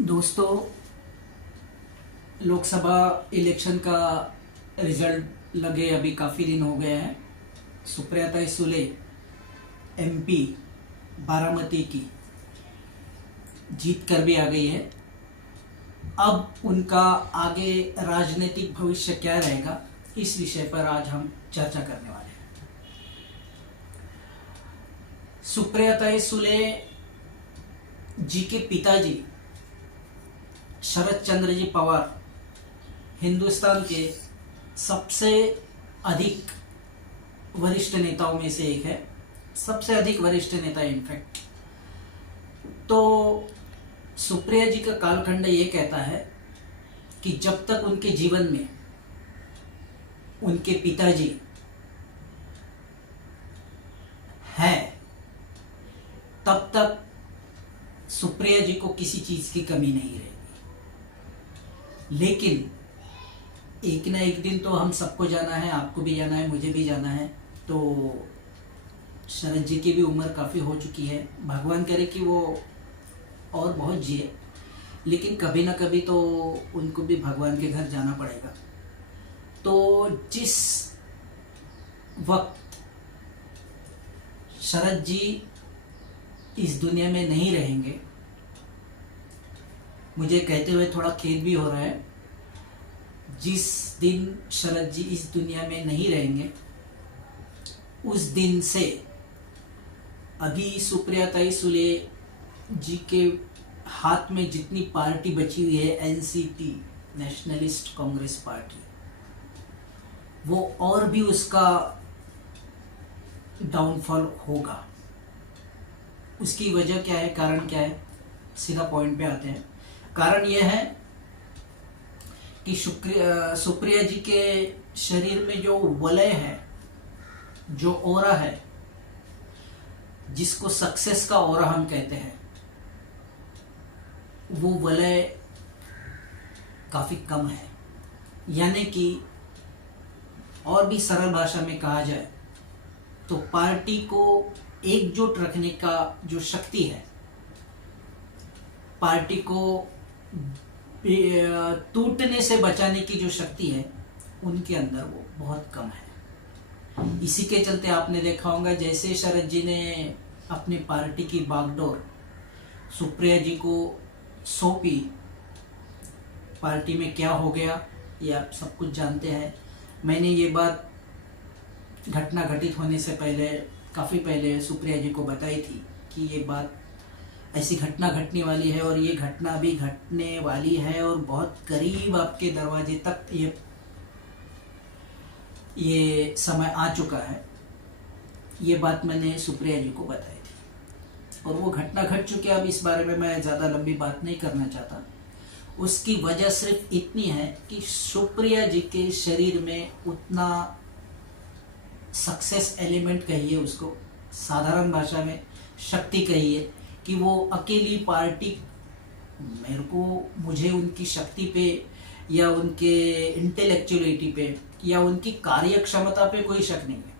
दोस्तों, लोकसभा इलेक्शन का रिजल्ट लगे अभी काफ़ी दिन हो गए हैं। सुप्रिया सुले एमपी बारामती की जीत कर भी आ गई है। अब उनका आगे राजनीतिक भविष्य क्या रहेगा, इस विषय पर आज हम चर्चा करने वाले हैं। सुप्रिया सुले जी के पिताजी शरद चंद्र जी पवार हिंदुस्तान के सबसे अधिक वरिष्ठ नेताओं में से एक है, सबसे अधिक वरिष्ठ नेता इनफैक्ट। तो सुप्रिया जी का कालखंड ये कहता है कि जब तक उनके जीवन में उनके पिताजी हैं तब तक सुप्रिया जी को किसी चीज की कमी नहीं रहेगी। लेकिन एक ना एक दिन तो हम सबको जाना है, आपको भी जाना है, मुझे भी जाना है। तो शरद जी की भी उम्र काफ़ी हो चुकी है, भगवान करे कि वो और बहुत जिए, लेकिन कभी ना कभी तो उनको भी भगवान के घर जाना पड़ेगा। तो जिस वक्त शरद जी इस दुनिया में नहीं रहेंगे, मुझे कहते हुए थोड़ा खेद भी हो रहा है, जिस दिन शरद जी इस दुनिया में नहीं रहेंगे उस दिन से अभी सुप्रिया सुले जी के हाथ में जितनी पार्टी बची हुई है, एनसीपी नेशनलिस्ट कांग्रेस पार्टी, वो और भी उसका डाउनफॉल होगा। उसकी वजह क्या है, कारण क्या है, सीधा पॉइंट पे आते हैं। कारण यह है कि सुप्रिया जी के शरीर में जो वलय है, जो ओरा है, जिसको सक्सेस का ओरा हम कहते हैं, वो वलय काफी कम है। यानी कि और भी सरल भाषा में कहा जाए तो पार्टी को एकजुट रखने का जो शक्ति है, पार्टी को टूटने से बचाने की जो शक्ति है, उनके अंदर वो बहुत कम है। इसी के चलते आपने देखा होगा, जैसे शरद जी ने अपनी पार्टी की बागडोर सुप्रिया जी को सौंपी, पार्टी में क्या हो गया ये आप सब कुछ जानते हैं। मैंने ये बात घटना घटित होने से पहले, काफ़ी पहले सुप्रिया जी को बताई थी कि ये बात ऐसी घटना घटने वाली है, और ये घटना भी घटने वाली है, और बहुत करीब आपके दरवाजे तक ये समय आ चुका है। ये बात मैंने सुप्रिया जी को बताई थी, और वो घटना घट चुकी है। अब इस बारे में मैं ज़्यादा लंबी बात नहीं करना चाहता। उसकी वजह सिर्फ इतनी है कि सुप्रिया जी के शरीर में उतना सक्सेस एलिमेंट कहिए, उसको साधारण भाषा में शक्ति कहिए, कि वो अकेली पार्टी, मुझे उनकी शक्ति पे या उनके इंटेलेक्चुअलिटी पे या उनकी कार्य क्षमता पे कोई शक नहीं है।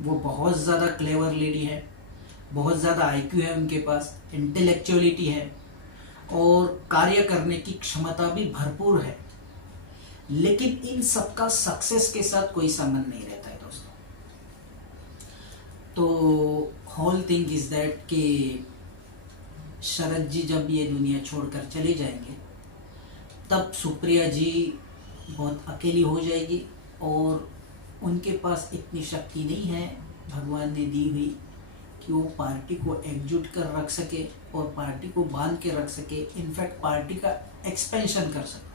वो बहुत ज़्यादा क्लेवर लेडी है, बहुत ज़्यादा आईक्यू है उनके पास, इंटेलेक्चुअलिटी है, और कार्य करने की क्षमता भी भरपूर है। लेकिन इन सबका सक्सेस के साथ कोई संबंध नहीं रहता है दोस्तों। तो होल थिंग इज दैट कि शरद जी जब ये दुनिया छोड़कर चले जाएंगे, तब सुप्रिया जी बहुत अकेली हो जाएगी, और उनके पास इतनी शक्ति नहीं है भगवान ने दी हुई कि वो पार्टी को एकजुट कर रख सके और पार्टी को बांध के रख सके, इनफैक्ट पार्टी का एक्सपेंशन कर सके।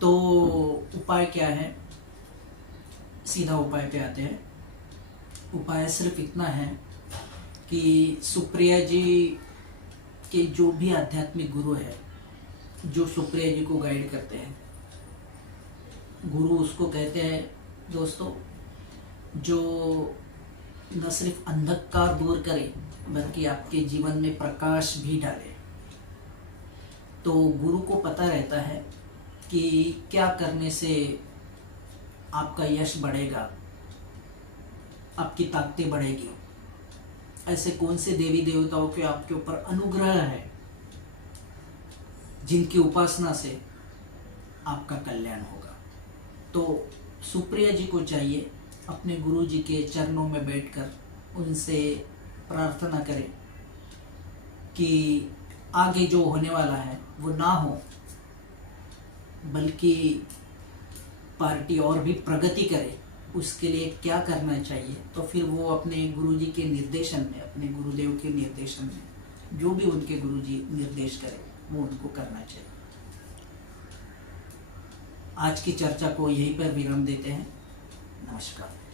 तो उपाय क्या है, सीधा उपाय पे आते हैं। उपाय सिर्फ इतना है कि सुप्रिया जी के जो भी आध्यात्मिक गुरु है, जो सुप्रिया जी को गाइड करते हैं, गुरु उसको कहते हैं दोस्तों, जो न सिर्फ अंधकार दूर करे बल्कि आपके जीवन में प्रकाश भी डाले। तो गुरु को पता रहता है कि क्या करने से आपका यश बढ़ेगा, आपकी ताकतें बढ़ेगी, ऐसे कौन से देवी देवताओं के आपके ऊपर अनुग्रह है जिनकी उपासना से आपका कल्याण होगा। तो सुप्रिया जी को चाहिए अपने गुरु जी के चरणों में बैठकर उनसे प्रार्थना करें कि आगे जो होने वाला है वो ना हो, बल्कि पार्टी और भी प्रगति करे। उसके लिए क्या करना चाहिए, तो फिर वो अपने गुरुजी के निर्देशन में, अपने गुरुदेव के निर्देशन में जो भी उनके गुरुजी निर्देश करें वो उनको करना चाहिए। आज की चर्चा को यहीं पर विराम देते हैं। नमस्कार।